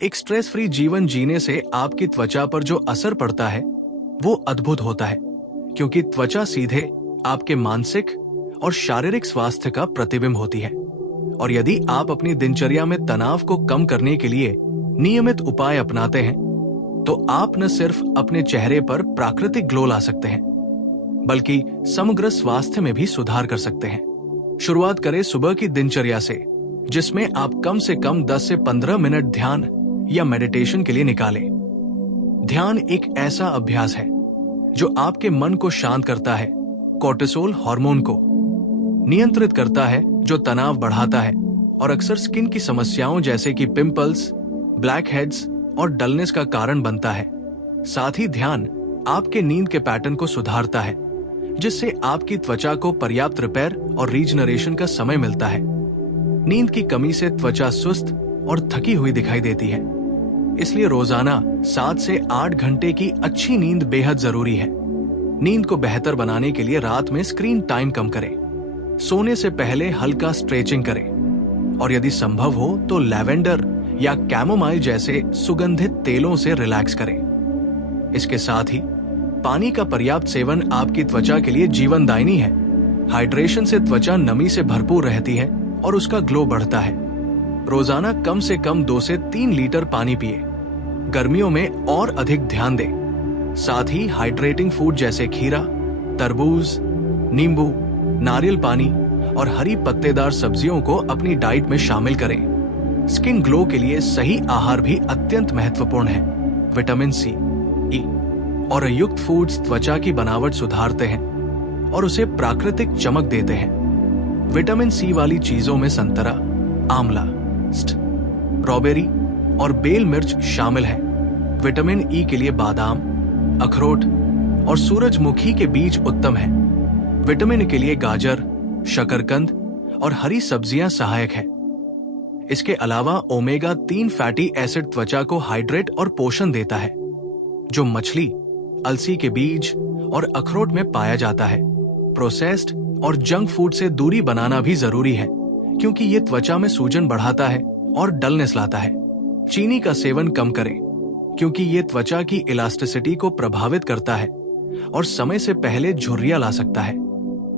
एक stress free जीवन जीने से आपकी त्वचा पर जो असर पड़ता है वो अद्भुत होता है, क्योंकि त्वचा सीधे आपके मानसिक और शारीरिक स्वास्थ्य का प्रतिबिंब होती है। और यदि आप अपनी दिनचर्या में तनाव को कम करने के लिए नियमित उपाय अपनाते हैं, तो आप न सिर्फ अपने चेहरे पर प्राकृतिक ग्लो ला सकते हैं, बल्कि समग्र स्वास्थ्य में भी सुधार कर सकते हैं। शुरुआत करें सुबह की दिनचर्या से, जिसमें आप कम से कम 10 से 15 मिनट ध्यान या मेडिटेशन के लिए निकालें। ध्यान एक ऐसा अभ्यास है जो आपके मन को शांत करता है, कोर्टिसोल हार्मोन को नियंत्रित करता है जो तनाव बढ़ाता है और अक्सर स्किन की समस्याओं जैसे कि पिंपल्स, ब्लैक हेड्स और डलनेस का कारण बनता है। साथ ही ध्यान आपके नींद के पैटर्न को सुधारता है, जिससे आपकी त्वचा को पर्याप्त रिपेयर और रीजनरेशन का समय मिलता है। नींद की कमी से त्वचा सुस्त और थकी हुई दिखाई देती है, इसलिए रोजाना 7 से 8 घंटे की अच्छी नींद बेहद जरूरी है। नींद को बेहतर बनाने के लिए रात में स्क्रीन टाइम कम करें, सोने से पहले हल्का स्ट्रेचिंग करें और यदि संभव हो तो लैवेंडर या कैमोमाइल जैसे सुगंधित तेलों से रिलैक्स करें। इसके साथ ही पानी का पर्याप्त सेवन आपकी त्वचा के लिए जीवनदायिनी है। हाइड्रेशन से त्वचा नमी से भरपूर रहती है और उसका ग्लो बढ़ता है। रोजाना कम से कम 2 से 3 लीटर पानी पिए। गर्मियों में और अधिक ध्यान दें। साथ ही हाइड्रेटिंग फूड जैसे खीरा, तरबूज, नींबू, नारियल पानी और हरी पत्तेदार सब्जियों को अपनी डाइट में शामिल करें। स्किन ग्लो के लिए सही आहार भी अत्यंत महत्वपूर्ण है। विटामिन सी, ई और युक्त फूड्स त्वचा की बनावट सुधारते हैं और उसे प्राकृतिक चमक देते हैं। विटामिन सी वाली चीजों में संतरा, आंवला, स्ट्रॉबेरी और बेल मिर्च शामिल है। विटामिन ई के लिए बादाम, अखरोट और सूरजमुखी के बीज उत्तम है। विटामिन के लिए गाजर, शकरकंद और हरी सब्जियां सहायक है। इसके अलावा ओमेगा 3 फैटी एसिड त्वचा को हाइड्रेट और पोषण देता है, जो मछली, अलसी के बीज और अखरोट में पाया जाता है। प्रोसेस्ड और जंक फूड से दूरी बनाना भी जरूरी है, क्योंकि ये त्वचा में सूजन बढ़ाता है और डलनेस लाता है। चीनी का सेवन कम करें, क्योंकि ये त्वचा की इलास्टिसिटी को प्रभावित करता है और समय से पहले झुर्रियां ला सकता है।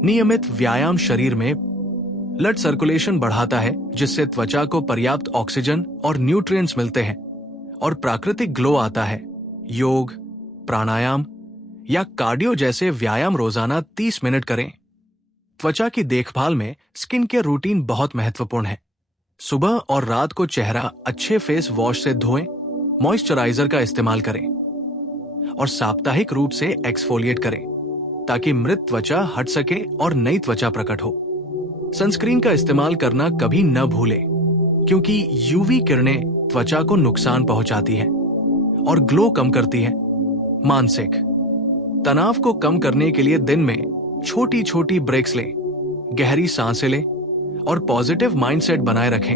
नियमित व्यायाम शरीर में ब्लड सर्कुलेशन बढ़ाता है, जिससे त्वचा को पर्याप्त ऑक्सीजन और न्यूट्रिएंट्स मिलते हैं और प्राकृतिक ग्लो आता है। योग, प्राणायाम या कार्डियो जैसे व्यायाम रोजाना 30 मिनट करें। त्वचा की देखभाल में स्किन केयर रूटीन बहुत महत्वपूर्ण है। सुबह और रात को चेहरा अच्छे फेस वॉश से धोएं, मॉइस्चराइजर का इस्तेमाल करें और साप्ताहिक रूप से एक्सफोलिएट करें, ताकि मृत त्वचा हट सके और नई त्वचा प्रकट हो। सनस्क्रीन का इस्तेमाल करना कभी न भूलें, क्योंकि यूवी किरणें त्वचा को नुकसान पहुंचाती हैं और ग्लो कम करती हैं। मानसिक तनाव को कम करने के लिए दिन में छोटी छोटी ब्रेक्स लें, गहरी सांसें लें और पॉजिटिव माइंडसेट बनाए रखें।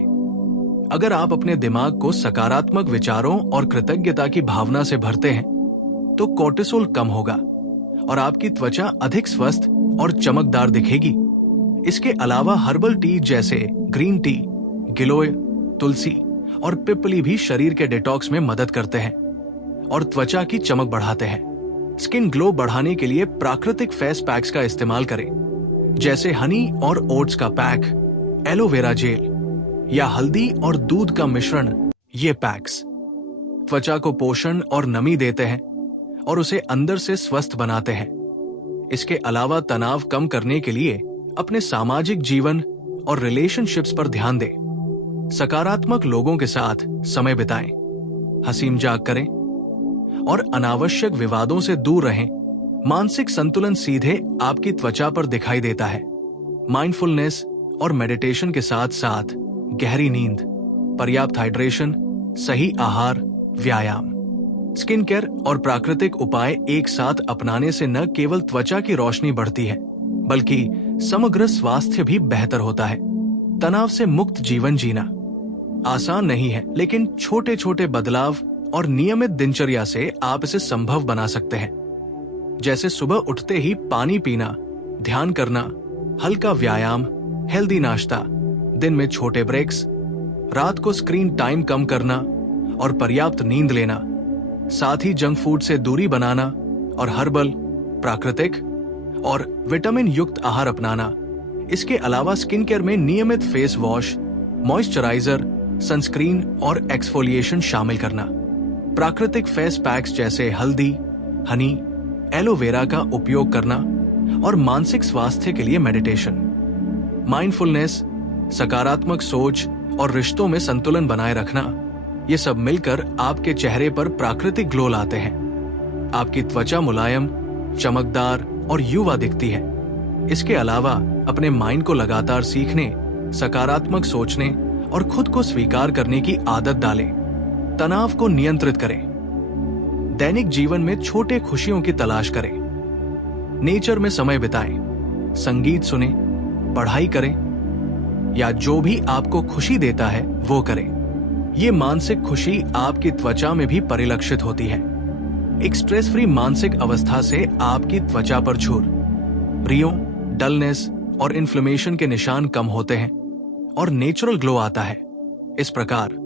अगर आप अपने दिमाग को सकारात्मक विचारों और कृतज्ञता की भावना से भरते हैं, तो कोर्टिसोल कम होगा और आपकी त्वचा अधिक स्वस्थ और चमकदार दिखेगी। इसके अलावा हर्बल टी जैसे ग्रीन टी, गिलोय, तुलसी और पिपली भी शरीर के डिटॉक्स में मदद करते हैं और त्वचा की चमक बढ़ाते हैं। स्किन ग्लो बढ़ाने के लिए प्राकृतिक फेस पैक्स का इस्तेमाल करें, जैसे हनी और ओट्स का पैक, एलोवेरा जेल या हल्दी और दूध का मिश्रण। ये पैक्स त्वचा को पोषण और नमी देते हैं और उसे अंदर से स्वस्थ बनाते हैं। इसके अलावा तनाव कम करने के लिए अपने सामाजिक जीवन और रिलेशनशिप्स पर ध्यान दें। सकारात्मक लोगों के साथ समय बिताएं, हंसी मजाक करें और अनावश्यक विवादों से दूर रहें। मानसिक संतुलन सीधे आपकी त्वचा पर दिखाई देता है। माइंडफुलनेस और मेडिटेशन के साथ साथ गहरी नींद, पर्याप्त हाइड्रेशन, सही आहार, व्यायाम, स्किन केयर और प्राकृतिक उपाय एक साथ अपनाने से न केवल त्वचा की रोशनी बढ़ती है, बल्कि समग्र स्वास्थ्य भी बेहतर होता है। तनाव से मुक्त जीवन जीना आसान नहीं है, लेकिन छोटे छोटे बदलाव और नियमित दिनचर्या से आप इसे संभव बना सकते हैं। जैसे सुबह उठते ही पानी पीना, ध्यान करना, हल्का व्यायाम, हेल्दी नाश्ता, दिन में छोटे ब्रेक्स, रात को स्क्रीन टाइम कम करना और पर्याप्त नींद लेना, साथ ही जंक फूड से दूरी बनाना और हर्बल, प्राकृतिक और विटामिन युक्त आहार अपनाना। इसके अलावा स्किन केयर में नियमित फेस वॉश, मॉइस्चराइजर, सनस्क्रीन और एक्सफोलिएशन शामिल करना। प्राकृतिक फेस पैक्स जैसे हल्दी, हनी, एलोवेरा का उपयोग करना और मानसिक स्वास्थ्य के लिए मेडिटेशन, माइंडफुलनेस, सकारात्मक सोच और रिश्तों में संतुलन बनाए रखना, ये सब मिलकर आपके चेहरे पर प्राकृतिक ग्लो लाते हैं। आपकी त्वचा मुलायम, चमकदार और युवा दिखती है। इसके अलावा अपने माइंड को लगातार सीखने, सकारात्मक सोचने और खुद को स्वीकार करने की आदत डालें। तनाव को नियंत्रित करें। दैनिक जीवन में छोटे खुशियों की तलाश करें। नेचर में समय बिताएं, संगीत सुनें, पढ़ाई करें या जो भी आपको खुशी देता है वो करें। ये मानसिक खुशी आपकी त्वचा में भी परिलक्षित होती है। एक स्ट्रेस फ्री मानसिक अवस्था से आपकी त्वचा पर झुर्र, रियों, डलनेस और इन्फ्लेमेशन के निशान कम होते हैं और नेचुरल ग्लो आता है। इस प्रकार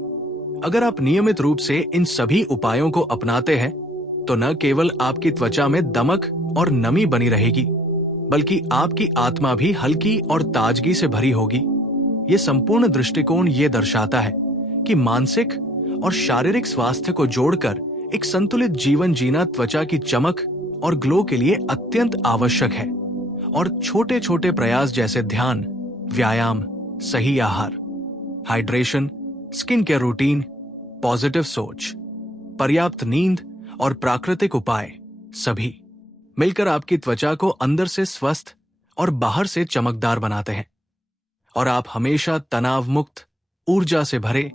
अगर आप नियमित रूप से इन सभी उपायों को अपनाते हैं तो न केवल आपकी त्वचा में दमक और नमी बनी रहेगी, बल्कि आपकी आत्मा भी हल्की और ताजगी से भरी होगी। ये संपूर्ण दृष्टिकोण ये दर्शाता है कि मानसिक और शारीरिक स्वास्थ्य को जोड़कर एक संतुलित जीवन जीना त्वचा की चमक और ग्लो के लिए अत्यंत आवश्यक है। और छोटे छोटे प्रयास जैसे ध्यान, व्यायाम, सही आहार, hydration, skin care routine, positive सोच, पर्याप्त नींद और प्राकृतिक उपाय सभी मिलकर आपकी त्वचा को अंदर से स्वस्थ और बाहर से चमकदार बनाते हैं और आप हमेशा तनाव मुक्त, ऊर्जा से भरे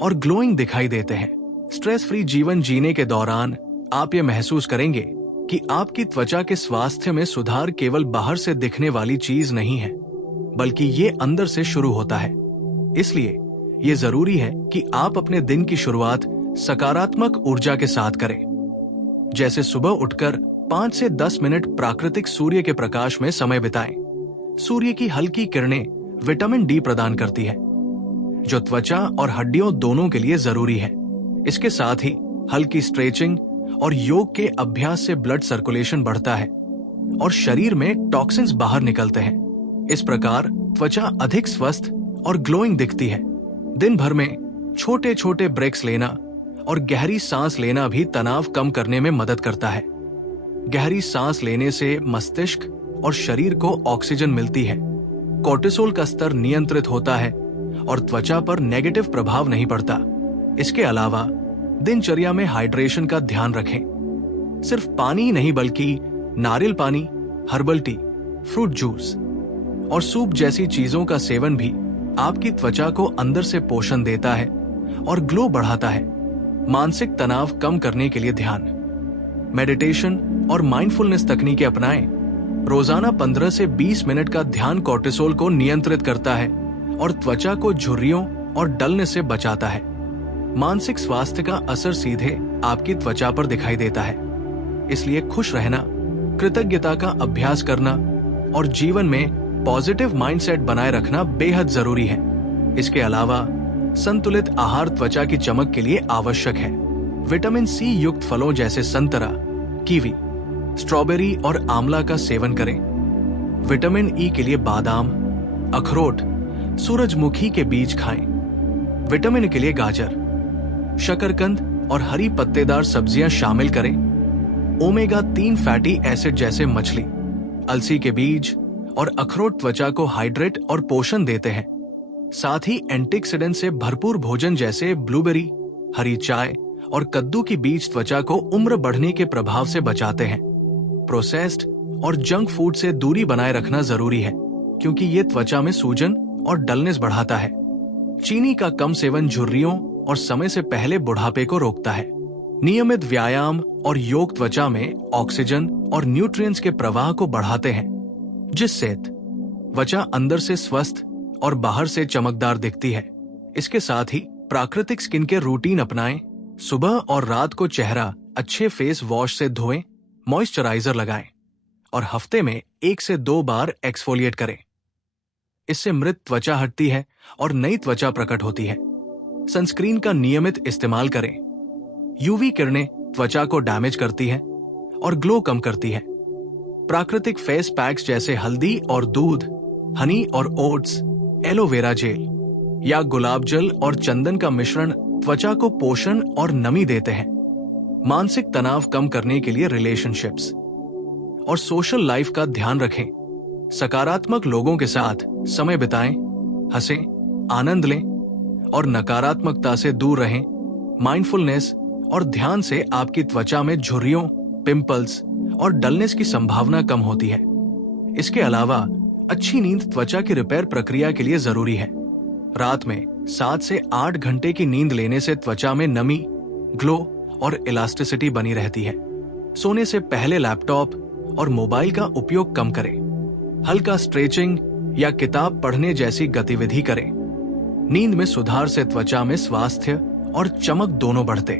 और ग्लोइंग दिखाई देते हैं। स्ट्रेस फ्री जीवन जीने के दौरान आप ये महसूस करेंगे कि आपकी त्वचा के स्वास्थ्य में सुधार केवल बाहर से दिखने वाली चीज नहीं है, बल्कि ये अंदर से शुरू होता है। इसलिए ये जरूरी है कि आप अपने दिन की शुरुआत सकारात्मक ऊर्जा के साथ करें। जैसे सुबह उठकर 5 से 10 मिनट प्राकृतिक सूर्य के प्रकाश में समय बिताएं। सूर्य की हल्की किरणें विटामिन डी प्रदान करती है, जो त्वचा और हड्डियों दोनों के लिए जरूरी है। इसके साथ ही हल्की स्ट्रेचिंग और योग के अभ्यास से ब्लड सर्कुलेशन बढ़ता है और शरीर में टॉक्सिन्स बाहर निकलते हैं। इस प्रकार त्वचा अधिक स्वस्थ और ग्लोइंग दिखती है। दिन भर में छोटे छोटे ब्रेक्स लेना और गहरी सांस लेना भी तनाव कम करने में मदद करता है। गहरी सांस लेने से मस्तिष्क और शरीर को ऑक्सीजन मिलती है, कोर्टिसोल का स्तर नियंत्रित होता है और त्वचा पर नेगेटिव प्रभाव नहीं पड़ता। इसके अलावा दिनचर्या में हाइड्रेशन का ध्यान रखें। सिर्फ पानी ही नहीं बल्कि नारियल पानी, हर्बल टी, फ्रूट जूस और सूप जैसी चीजों का सेवन भी आपकी त्वचा को अंदर से पोषण देता है और ग्लो बढ़ाता है। मानसिक तनाव कम करने के लिए ध्यान, मेडिटेशन और माइंडफुलनेस तकनीकें अपनाएं। रोजाना 15 से 20 मिनट का ध्यान कोर्टिसोल को नियंत्रित करता है और त्वचा को झुर्रियों और डलनेस से बचाता है। मानसिक स्वास्थ्य का असर सीधे आपकी त्वचा पर दिखाई देता है। इसलिए खुश रहना, कृतज्ञता का अभ्यास करना और जीवन में पॉजिटिव माइंडसेट बनाए रखना बेहद जरूरी है। इसके अलावा संतुलित आहार त्वचा की चमक के लिए आवश्यक है। विटामिन सी युक्त फलों जैसे संतरा, कीवी, स्ट्रॉबेरी और आंवला का सेवन करें। विटामिन ई के लिए बादाम, अखरोट, सूरजमुखी के बीज खाएं। विटामिन के लिए गाजर, शकरकंद और हरी पत्तेदार सब्जियां शामिल करें। ओमेगा 3 फैटी एसिड जैसे मछली, अलसी के बीज और अखरोट त्वचा को हाइड्रेट और पोषण देते हैं। साथ ही एंटीऑक्सीडेंट से भरपूर भोजन जैसे ब्लूबेरी, हरी चाय और कद्दू की बीज त्वचा को उम्र बढ़ने के प्रभाव से बचाते हैं। प्रोसेस्ड और जंक फूड से दूरी बनाए रखना जरूरी है, क्योंकि ये त्वचा में सूजन और डलनेस बढ़ाता है। चीनी का कम सेवन झुर्रियों और समय से पहले बुढ़ापे को रोकता है। नियमित व्यायाम और योग त्वचा में ऑक्सीजन और न्यूट्रिएंट्स के प्रवाह को बढ़ाते हैं, जिससे त्वचा अंदर से स्वस्थ और बाहर से चमकदार दिखती है। इसके साथ ही प्राकृतिक स्किन केयर रूटीन अपनाएं। सुबह और रात को चेहरा अच्छे फेस वॉश से धोएं, मॉइस्चराइजर लगाएं और हफ्ते में 1 से 2 बार एक्सफोलिएट करें। इससे मृत त्वचा हटती है और नई त्वचा प्रकट होती है। सनस्क्रीन का नियमित इस्तेमाल करें। यूवी किरणें त्वचा को डैमेज करती हैं और ग्लो कम करती हैं। प्राकृतिक फेस पैक्स जैसे हल्दी और दूध, हनी और ओट्स, एलोवेरा जेल या गुलाब जल और चंदन का मिश्रण त्वचा को पोषण और नमी देते हैं। मानसिक तनाव कम करने के लिए रिलेशनशिप्स और सोशल लाइफ का ध्यान रखें। सकारात्मक लोगों के साथ समय बिताएं, हंसें, आनंद लें और नकारात्मकता से दूर रहें। माइंडफुलनेस और ध्यान से आपकी त्वचा में झुर्रियों, पिंपल्स और डलनेस की संभावना कम होती है। इसके अलावा अच्छी नींद त्वचा की रिपेयर प्रक्रिया के लिए जरूरी है। रात में 7 से 8 घंटे की नींद लेने से त्वचा में नमी, ग्लो और इलास्टिसिटी बनी रहती है। सोने से पहले लैपटॉप और मोबाइल का उपयोग कम करें। हल्का स्ट्रेचिंग या किताब पढ़ने जैसी गतिविधि करें। नींद में सुधार से त्वचा में स्वास्थ्य और चमक दोनों बढ़ते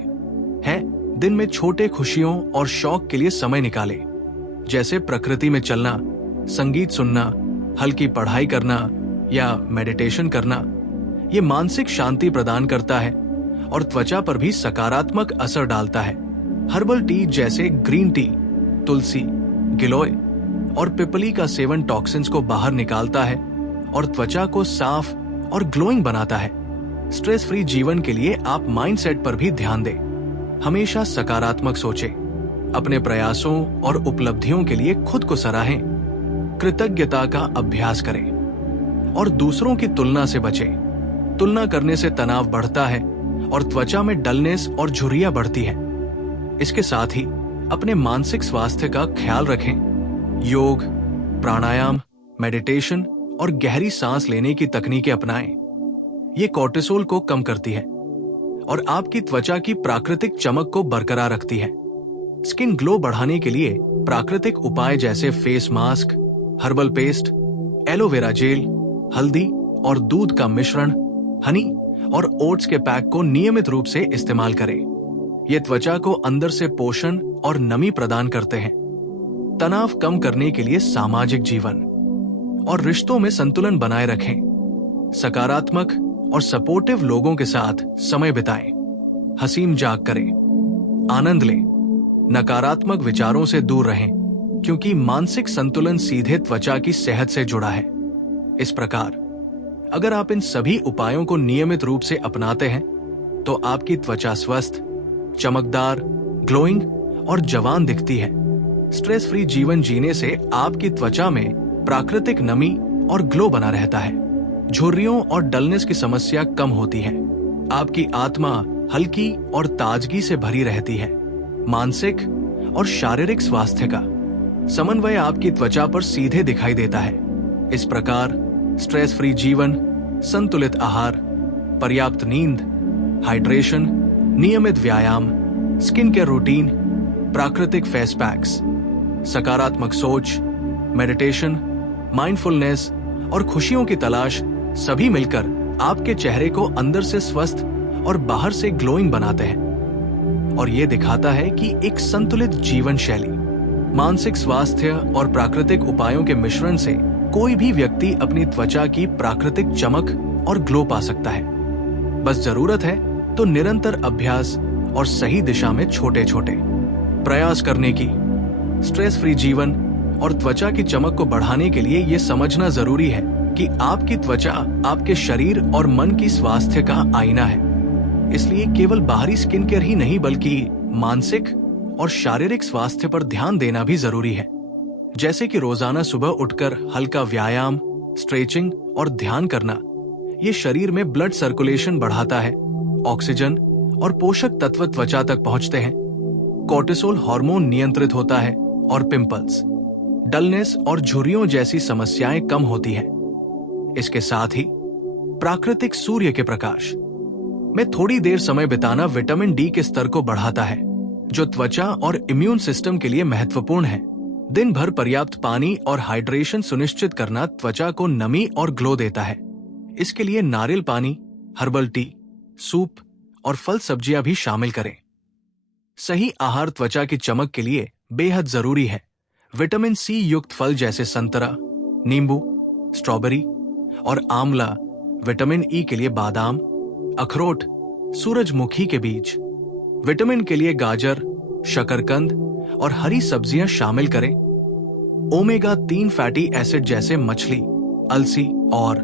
हैं। दिन में छोटे खुशियों और शौक के लिए समय निकालें, जैसे प्रकृति में चलना, संगीत सुनना, हल्की पढ़ाई करना या मेडिटेशन करना। ये मानसिक शांति प्रदान करता है और त्वचा पर भी सकारात्मक असर डालता है। हर्बल टी जैसे ग्रीन टी, तुलसी, गिलोय और पिपली का सेवन टॉक्सिन्स को बाहर निकालता है और त्वचा को साफ और ग्लोइंग बनाता है। स्ट्रेस फ्री जीवन के लिए आप माइंडसेट पर भी ध्यान दें। हमेशा सकारात्मक सोचें। अपने प्रयासों और उपलब्धियों के लिए खुद को सराहें। कृतज्ञता का अभ्यास करें और दूसरों की तुलना से बचें। तुलना करने से तनाव बढ़ता है और त्वचा में डलनेस और झुर्रियां बढ़ती है। इसके साथ ही अपने मानसिक स्वास्थ्य का ख्याल रखें। योग, प्राणायाम, मेडिटेशन और गहरी सांस लेने की तकनीकें अपनाएं। ये कोर्टिसोल को कम करती है और आपकी त्वचा की प्राकृतिक चमक को बरकरार रखती है। स्किन ग्लो बढ़ाने के लिए प्राकृतिक उपाय जैसे face mask, herbal paste, aloe vera gel, हल्दी और दूध का मिश्रण, हनी और ओट्स के पैक को नियमित रूप से इस्तेमाल करें। ये त्वचा को अंदर से पोषण और नमी प्रदान करते हैं। तनाव कम करने के लिए सामाजिक जीवन और रिश्तों में संतुलन बनाए रखें। सकारात्मक और सपोर्टिव लोगों के साथ समय बिताएं। हंसी मजाक करें, आनंद लें। नकारात्मक विचारों से दूर रहें, क्योंकि मानसिक संतुलन सीधे त्वचा की सेहत से जुड़ा है। इस प्रकार अगर आप इन सभी उपायों को नियमित रूप से अपनाते हैं तो आपकी त्वचा स्वस्थ, चमकदार, ग्लोइंग और जवान दिखती है। स्ट्रेस फ्री जीवन जीने से आपकी त्वचा में प्राकृतिक नमी और ग्लो बना रहता है। झुर्रियों और डलनेस की समस्या कम होती है। आपकी आत्मा हल्की और ताजगी से भरी रहती है। मानसिक और शारीरिक स्वास्थ्य का समन्वय आपकी त्वचा पर सीधे दिखाई देता है। इस प्रकार स्ट्रेस फ्री जीवन, संतुलित आहार, पर्याप्त नींद, हाइड्रेशन, नियमित व्यायाम, स्किन केयर रूटीन, प्राकृतिक फेस पैक्स, सकारात्मक सोच, मेडिटेशन, माइंडफुलनेस और खुशियों की तलाश सभी मिलकर आपके चेहरे को अंदर से स्वस्थ और बाहर से ग्लोइंग बनाते हैं। और ये दिखाता है कि एक संतुलित जीवन शैली, मानसिक स्वास्थ्य और प्राकृतिक उपायों के मिश्रण से कोई भी व्यक्ति अपनी त्वचा की प्राकृतिक चमक और ग्लो पा सकता है। बस जरूरत है तो निरंतर अभ्यास और सही दिशा में छोटे छोटे प्रयास करने की। स्ट्रेस फ्री जीवन और त्वचा की चमक को बढ़ाने के लिए ये समझना जरूरी है कि आपकी त्वचा आपके शरीर और मन की स्वास्थ्य का आईना है। इसलिए केवल बाहरी स्किन केयर ही नहीं बल्कि मानसिक और शारीरिक स्वास्थ्य पर ध्यान देना भी जरूरी है। जैसे कि रोजाना सुबह उठकर हल्का व्यायाम, स्ट्रेचिंग और ध्यान करना। ये शरीर में ब्लड सर्कुलेशन बढ़ाता है, ऑक्सीजन और पोषक तत्व त्वचा तक पहुंचते हैं। कोर्टिसोल हार्मोन नियंत्रित होता है और पिंपल्स, डलनेस और झुर्रियों जैसी समस्याएं कम होती हैं। इसके साथ ही प्राकृतिक सूर्य के प्रकाश में थोड़ी देर समय बिताना विटामिन डी के स्तर को बढ़ाता है, जो त्वचा और इम्यून सिस्टम के लिए महत्वपूर्ण है। दिन भर पर्याप्त पानी और हाइड्रेशन सुनिश्चित करना त्वचा को नमी और ग्लो देता है। इसके लिए नारियल पानी, हर्बल टी, सूप और फल सब्जियां भी शामिल करें। सही आहार त्वचा की चमक के लिए बेहद जरूरी है। विटामिन सी युक्त फल जैसे संतरा, नींबू, स्ट्रॉबेरी और आंवला, विटामिन ई के लिए बादाम, अखरोट सूरजमुखी के बीज। विटामिन के लिए गाजर, शकरकंद और हरी सब्जियां शामिल करें। ओमेगा 3 फैटी एसिड जैसे मछली, अलसी और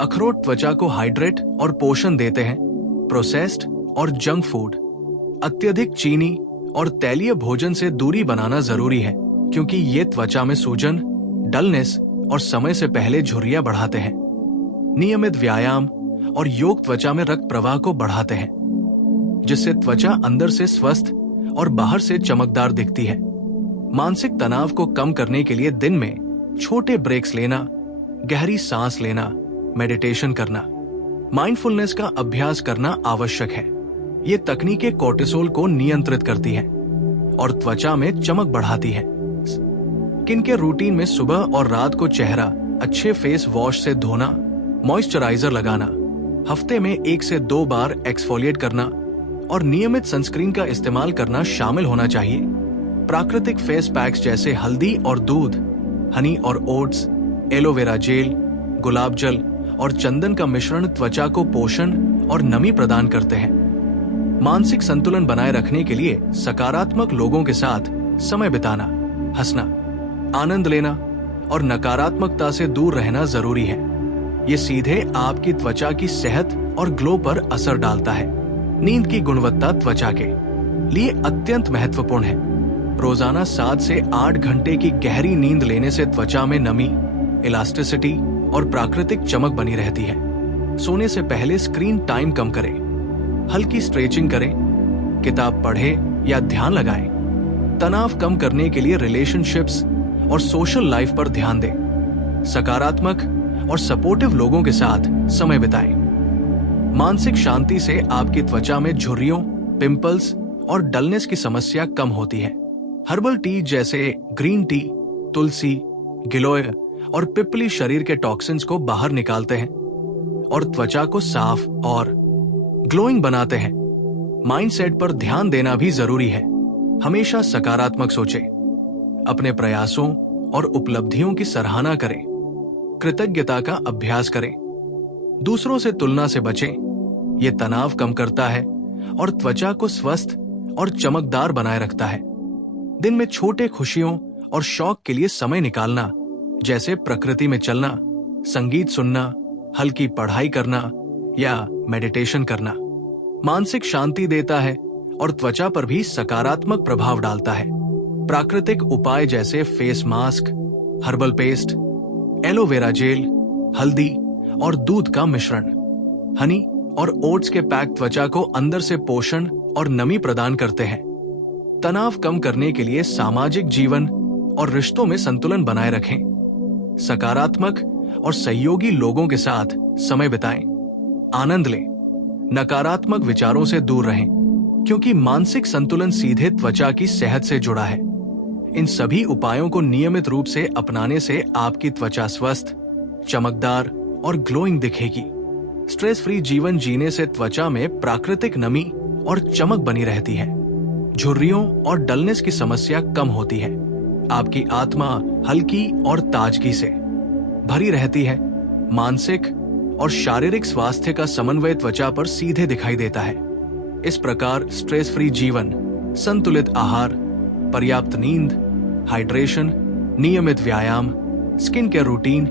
अखरोट त्वचा को हाइड्रेट और पोषण देते हैं। प्रोसेस्ड और जंक फूड, अत्यधिक चीनी और तैलीय भोजन से दूरी बनाना जरूरी है, क्योंकि ये त्वचा में सूजन, डलनेस और समय से पहले झुर्रियां बढ़ाते हैं। नियमित व्यायाम और योग त्वचा में रक्त प्रवाह को बढ़ाते हैं, जिससे त्वचा अंदर से स्वस्थ और बाहर से चमकदार दिखती है। मानसिक तनाव को कम करने के लिए दिन में छोटे ब्रेक्स लेना, गहरी सांस लेना, मेडिटेशन करना, माइंडफुलनेस का अभ्यास करना आवश्यक है। ये तकनीकें कोर्टिसोल को नियंत्रित करती हैं और त्वचा में चमक बढ़ाती है। स्किन केयर रूटीन में सुबह और रात को चेहरा अच्छे फेस वॉश से धोना, मॉइस्चराइजर लगाना, हफ्ते में 1 से 2 बार एक्सफोलिएट करना और नियमित सनस्क्रीन का इस्तेमाल करना शामिल होना चाहिए। प्राकृतिक फेस पैक्स जैसे हल्दी और दूध, हनी और ओट्स, एलोवेरा जेल, गुलाब जल और चंदन का मिश्रण त्वचा को पोषण और नमी प्रदान करते हैं। मानसिक संतुलन बनाए रखने के लिए सकारात्मक लोगों के साथ समय बिताना, हंसना, आनंद लेना और नकारात्मकता से दूर रहना जरूरी है। ये सीधे आपकी त्वचा की सेहत और ग्लो पर असर डालता है। नींद की गुणवत्ता त्वचा के लिए अत्यंत महत्वपूर्ण है। रोजाना 7 से 8 घंटे की गहरी नींद लेने से त्वचा में नमी, इलास्टिसिटी और प्राकृतिक चमक बनी रहती है। सोने से पहले स्क्रीन टाइम कम करें, हल्की स्ट्रेचिंग करें, किताब पढ़ें या ध्यान लगाएं। तनाव कम करने के लिए रिलेशनशिप्स और सोशल लाइफ पर ध्यान दें। सकारात्मक और सपोर्टिव लोगों के साथ समय बिताएं। मानसिक शांति से आपकी त्वचा में झुर्रियों, पिंपल्स और डलनेस की समस्या कम होती है। हर्बल टी जैसे ग्रीन टी, तुलसी, गिलोय और पिपली शरीर के टॉक्सिन्स को बाहर निकालते हैं और त्वचा को साफ और ग्लोइंग बनाते हैं। माइंडसेट पर ध्यान देना भी जरूरी है। हमेशा सकारात्मक सोचें, अपने प्रयासों और उपलब्धियों की सराहना करें, कृतज्ञता का अभ्यास करें, दूसरों से तुलना से बचें। यह तनाव कम करता है और त्वचा को स्वस्थ और चमकदार बनाए रखता है। दिन में छोटे खुशियों और शौक के लिए समय निकालना, जैसे प्रकृति में चलना, संगीत सुनना, हल्की पढ़ाई करना या मेडिटेशन करना, मानसिक शांति देता है और त्वचा पर भी सकारात्मक प्रभाव डालता है। प्राकृतिक उपाय जैसे face mask, herbal paste, aloe vera gel, हल्दी और दूध का मिश्रण, हनी और ओट्स के पैक त्वचा को अंदर से पोषण और नमी प्रदान करते हैं। तनाव कम करने के लिए सामाजिक जीवन और रिश्तों में संतुलन बनाए रखें। सकारात्मक और सहयोगी लोगों के साथ समय बिताएं, आनंद लें, नकारात्मक विचारों से दूर रहें, क्योंकि मानसिक संतुलन सीधे त्वचा की सेहत से जुड़ा है। इन सभी उपायों को नियमित रूप से अपनाने से आपकी त्वचा स्वस्थ, चमकदार और ग्लोइंग दिखेगी। स्ट्रेस फ्री जीवन जीने से त्वचा में प्राकृतिक नमी और चमक बनी रहती है। झुर्रियों और डलनेस की समस्या कम होती है। आपकी आत्मा हल्की और ताजगी से भरी रहती है। मानसिक और शारीरिक स्वास्थ्य का समन्वय त्वचा पर सीधे दिखाई देता है। इस प्रकार स्ट्रेस फ्री जीवन, संतुलित आहार, पर्याप्त नींद, हाइड्रेशन, नियमित व्यायाम, स्किन केयर रूटीन,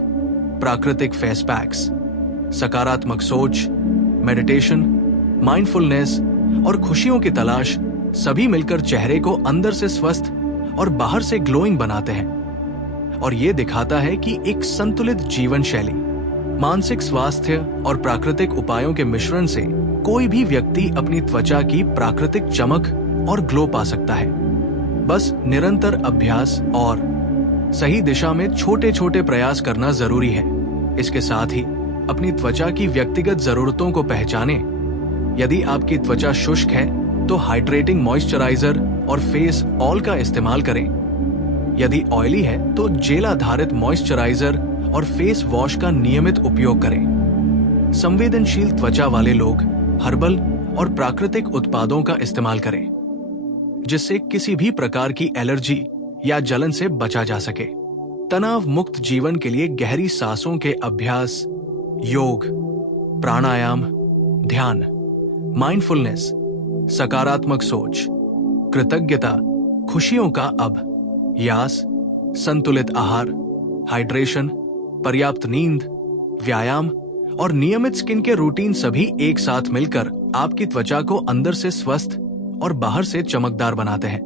प्राकृतिक फेस पैक्स, सकारात्मक सोच, मेडिटेशन, माइंडफुलनेस और खुशियों की तलाश सभी मिलकर चेहरे को अंदर से स्वस्थ और बाहर से ग्लोइंग बनाते हैं। और ये दिखाता है कि एक संतुलित जीवन शैली, मानसिक स्वास्थ्य और प्राकृतिक उपायों के मिश्रण से कोई भी व्यक्ति अपनी त्वचा की प्राकृतिक चमक और ग्लो पा सकता है। बस निरंतर अभ्यास और सही दिशा में छोटे छोटे प्रयास करना जरूरी है। इसके साथ ही अपनी त्वचा की व्यक्तिगत जरूरतों को पहचानें। यदि आपकी त्वचा शुष्क है तो हाइड्रेटिंग मॉइस्चराइजर और फेस ऑयल का इस्तेमाल करें। यदि ऑयली है तो जेल आधारित मॉइस्चराइजर और फेस वॉश का नियमित उपयोग करें। संवेदनशील त्वचा वाले लोग हर्बल और प्राकृतिक उत्पादों का इस्तेमाल करें, जिससे किसी भी प्रकार की एलर्जी या जलन से बचा जा सके। तनाव मुक्त जीवन के लिए गहरी सांसों के अभ्यास, योग, प्राणायाम, ध्यान, माइंडफुलनेस, सकारात्मक सोच, कृतज्ञता, खुशियों का अब, यास, संतुलित आहार, हाइड्रेशन, पर्याप्त नींद, व्यायाम और नियमित स्किन के रूटीन सभी एक साथ मिलकर आपकी त्वचा को अंदर से स्वस्थ और बाहर से चमकदार बनाते हैं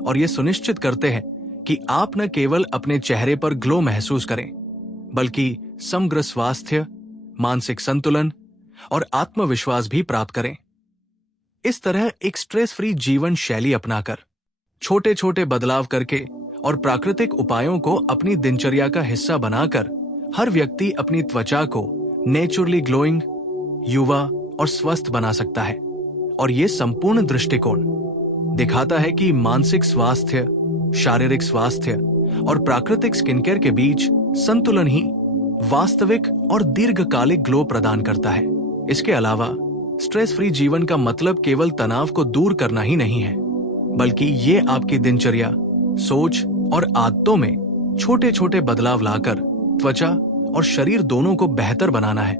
और ये सुनिश्चित करते हैं कि आप न केवल अपने चेहरे पर ग्लो महसूस करें, बल्कि समग्र स्वास्थ्य, मानसिक संतुलन और आत्मविश्वास भी प्राप्त करें। इस तरह एक स्ट्रेस फ्री जीवन शैली अपनाकर, छोटे छोटे बदलाव करके और प्राकृतिक उपायों को अपनी दिनचर्या का हिस्सा बनाकर हर व्यक्ति अपनी त्वचा को नेचुरली ग्लोइंग, युवा और स्वस्थ बना सकता है। और ये संपूर्ण दृष्टिकोण दिखाता है कि मानसिक स्वास्थ्य, शारीरिक स्वास्थ्य और प्राकृतिक स्किन केयर के बीच संतुलन ही वास्तविक और दीर्घकालिक ग्लो प्रदान करता है। इसके अलावा स्ट्रेस फ्री जीवन का मतलब केवल तनाव को दूर करना ही नहीं है, बल्कि ये आपकी दिनचर्या, सोच और आदतों में छोटे छोटे बदलाव लाकर त्वचा और शरीर दोनों को बेहतर बनाना है।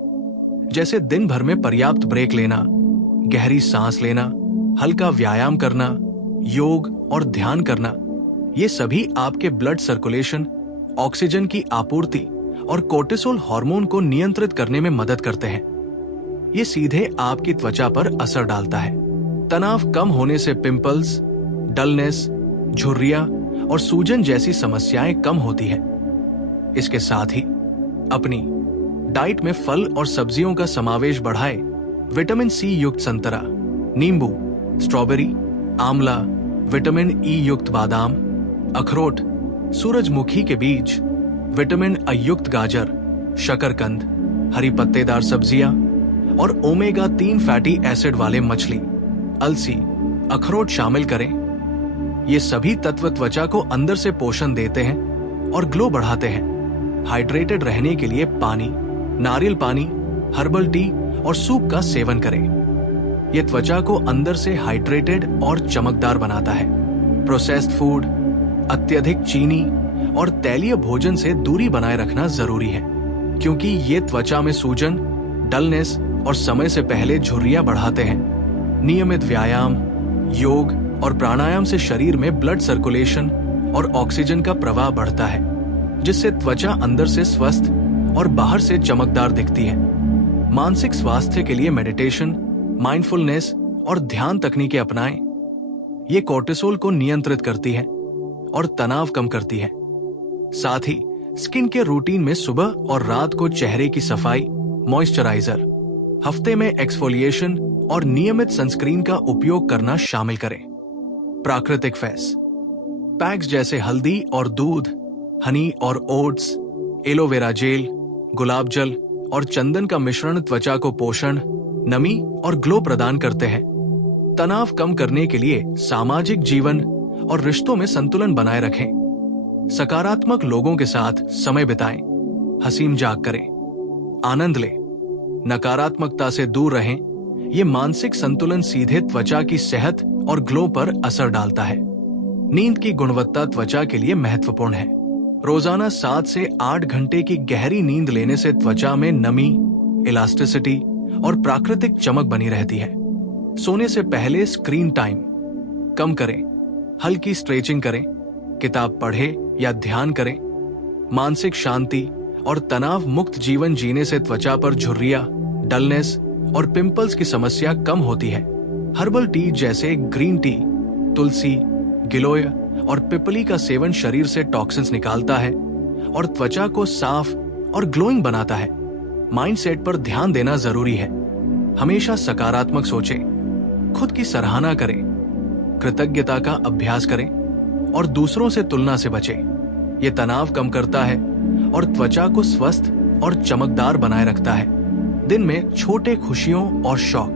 जैसे दिन भर में पर्याप्त ब्रेक लेना, गहरी सांस लेना, हल्का व्यायाम करना, योग और ध्यान करना, ये सभी आपके ब्लड सर्कुलेशन, ऑक्सीजन की आपूर्ति और कोर्टिसोल हार्मोन को नियंत्रित करने में मदद करते हैं। ये सीधे आपकी त्वचा पर असर डालता है। तनाव कम होने से पिंपल्स, डलनेस, झुर्रियां और सूजन जैसी समस्याएं कम होती हैं। इसके साथ ही अपनी डाइट में फल और सब्जियों का समावेश बढ़ाए। विटामिन सी युक्त संतरा, नींबू, स्ट्रॉबेरी, आंवला, विटामिन ई युक्त बादाम, अखरोट, सूरजमुखी के बीज, विटामिन अ युक्त गाजर, शकरकंद, हरी पत्तेदार सब्जियां और ओमेगा 3 फैटी एसिड वाले मछली, अलसी, अखरोट शामिल करें। ये सभी तत्व त्वचा को अंदर से पोषण देते हैं और ग्लो बढ़ाते हैं। हाइड्रेटेड रहने के लिए पानी, नारियल पानी, हर्बल टी और सूप का सेवन करें। यह त्वचा को अंदर से हाइड्रेटेड और चमकदार बनाता है। प्रोसेस्ड फूड, अत्यधिक चीनी और तैलीय भोजन से दूरी बनाए रखना जरूरी है, क्योंकि ये त्वचा में सूजन, डलनेस और समय से पहले झुर्रियां बढ़ाते हैं। नियमित व्यायाम, योग और प्राणायाम से शरीर में ब्लड सर्कुलेशन और ऑक्सीजन का प्रवाह बढ़ता है, जिससे त्वचा अंदर से स्वस्थ और बाहर से चमकदार दिखती है। मानसिक स्वास्थ्य के लिए मेडिटेशन, माइंडफुलनेस और ध्यान तकनीकें अपनाएं। ये कोर्टिसोल को नियंत्रित करती है और तनाव कम करती है। साथ ही स्किन केयर रूटीन में सुबह और रात को चेहरे की सफाई, मॉइस्चराइजर, हफ्ते में एक्सफोलिएशन और नियमित सनस्क्रीन का उपयोग करना शामिल करें। प्राकृतिक फेस पैक्स जैसे हल्दी और दूध, हनी और ओट्स, एलोवेरा जेल, गुलाब जल और चंदन का मिश्रण त्वचा को पोषण, नमी और ग्लो प्रदान करते हैं। तनाव कम करने के लिए सामाजिक जीवन और रिश्तों में संतुलन बनाए रखें। सकारात्मक लोगों के साथ समय बिताएं, हंसी मजाक करें, आनंद लें, नकारात्मकता से दूर रहें। ये मानसिक संतुलन सीधे त्वचा की सेहत और ग्लो पर असर डालता है। नींद की गुणवत्ता त्वचा के लिए महत्वपूर्ण है। रोजाना 7 से 8 घंटे की गहरी नींद लेने से त्वचा में नमी, इलास्टिसिटी और प्राकृतिक चमक बनी रहती है। सोने से पहले स्क्रीन टाइम कम करें, हल्की स्ट्रेचिंग करें, किताब पढ़ें या ध्यान करें। मानसिक शांति और तनाव मुक्त जीवन जीने से त्वचा पर झुर्रियां, डलनेस और पिंपल्स की समस्या कम होती है। हर्बल टी जैसे ग्रीन टी, तुलसी, गिलोय और पिपली का सेवन शरीर से टॉक्सिन्स निकालता है और त्वचा को साफ और ग्लोइंग बनाता है। माइंडसेट पर ध्यान देना जरूरी है। हमेशा सकारात्मक सोचें, खुद की सराहना करें, कृतज्ञता का अभ्यास करें और दूसरों से तुलना से बचें। ये तनाव कम करता है और त्वचा को स्वस्थ और चमकदार बनाए रखता है। दिन में छोटे खुशियों और शौक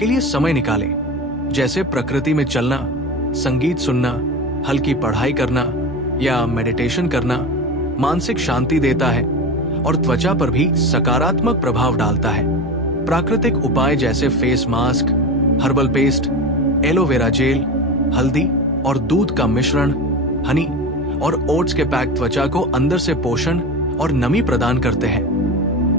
के लिए समय निकालें, जैसे प्रकृति में चलना, संगीत सुनना, हल्की पढ़ाई करना या मेडिटेशन करना। मानसिक शांति देता है और त्वचा पर भी सकारात्मक प्रभाव डालता है। प्राकृतिक उपाय जैसे face mask, herbal paste, aloe vera gel, हल्दी और दूध का मिश्रण, हनी और ओट्स के पैक त्वचा को अंदर से पोषण और नमी प्रदान करते हैं।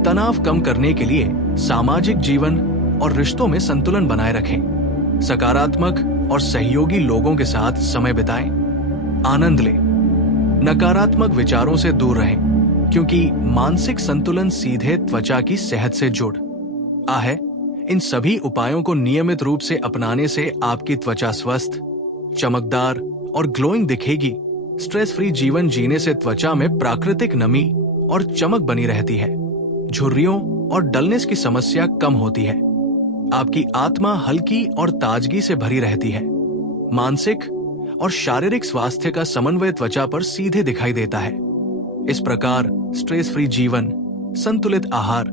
तनाव कम करने के लिए सामाजिक जीवन और रिश्तों में संतुलन बनाए रखें। सकारात्मक और सहयोगी लोगों के साथ समय बिताएं। आनंद लें। नकारात्मक विचारों से दूर रहें, क्योंकि मानसिक संतुलन सीधे त्वचा की सेहत से जुड़ है। इन सभी उपायों को नियमित रूप से अपनाने से आपकी त्वचा स्वस्थ, चमकदार और ग्लोइंग दिखेगी। स्ट्रेस फ्री जीवन जीने से त्वचा में प्राकृतिक नमी और चमक बनी रहती है। झुर्रियों और डलनेस की समस्या कम होती है। आपकी आत्मा हल्की और ताजगी से भरी रहती है। मानसिक और शारीरिक स्वास्थ्य का समन्वय त्वचा पर सीधे दिखाई देता है। इस प्रकार स्ट्रेस फ्री जीवन, संतुलित आहार,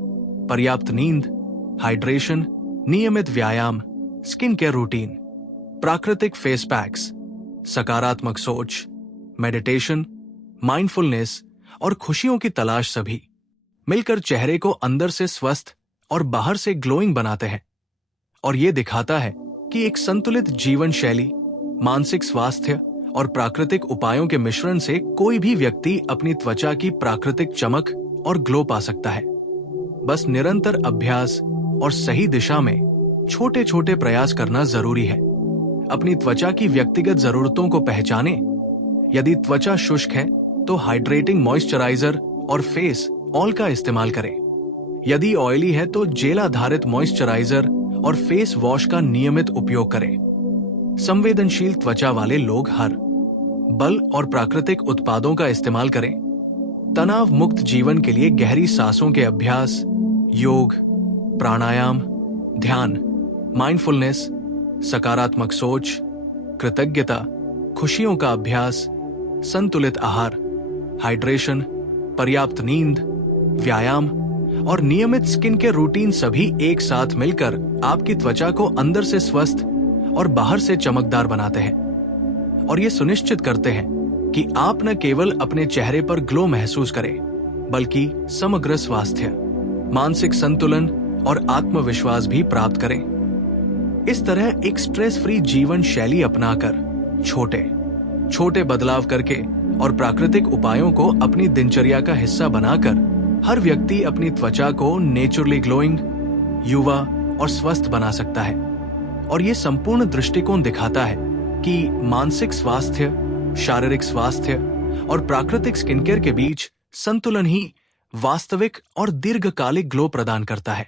पर्याप्त नींद, हाइड्रेशन, नियमित व्यायाम, स्किन केयर रूटीन, प्राकृतिक फेस पैक्स, सकारात्मक सोच, मेडिटेशन, माइंडफुलनेस और खुशियों की तलाश सभी मिलकर चेहरे को अंदर से स्वस्थ और बाहर से ग्लोइंग बनाते हैं। और ये दिखाता है कि एक संतुलित जीवन शैली, मानसिक स्वास्थ्य और प्राकृतिक उपायों के मिश्रण से कोई भी व्यक्ति अपनी त्वचा की प्राकृतिक चमक और ग्लो पा सकता है। बस निरंतर अभ्यास और सही दिशा में छोटे छोटे प्रयास करना जरूरी है। अपनी त्वचा की व्यक्तिगत जरूरतों को पहचानें। यदि त्वचा शुष्क है तो हाइड्रेटिंग मॉइस्चराइजर और फेस ऑयल का इस्तेमाल करें। यदि ऑयली है तो जेल आधारित मॉइस्चराइजर और फेस वॉश का नियमित उपयोग करें। संवेदनशील त्वचा वाले लोग हर बल और प्राकृतिक उत्पादों का इस्तेमाल करें। तनाव मुक्त जीवन के लिए गहरी सांसों के अभ्यास, योग, प्राणायाम, ध्यान, माइंडफुलनेस, सकारात्मक सोच, कृतज्ञता, खुशियों का अभ्यास, संतुलित आहार, हाइड्रेशन, पर्याप्त नींद, व्यायाम और नियमित स्किन केयर रूटीन सभी एक साथ मिलकर आपकी त्वचा को अंदर से स्वस्थ और बाहर से चमकदार बनाते हैं और ये सुनिश्चित करते हैं कि आप न केवल अपने चेहरे पर ग्लो महसूस करें, बल्कि समग्र स्वास्थ्य, मानसिक संतुलन और आत्मविश्वास भी प्राप्त करें। इस तरह एक स्ट्रेस फ्री जीवन शैली अपनाकर छोटे छोटे बदलाव करके और प्राकृतिक उपायों को अपनी दिनचर्या का हिस्सा बनाकर हर व्यक्ति अपनी त्वचा को नेचुरली ग्लोइंग, युवा और स्वस्थ बना सकता है। और ये संपूर्ण दृष्टिकोण दिखाता है कि मानसिक स्वास्थ्य, शारीरिक स्वास्थ्य और प्राकृतिक स्किन केयर के बीच संतुलन ही वास्तविक और दीर्घकालिक ग्लो प्रदान करता है।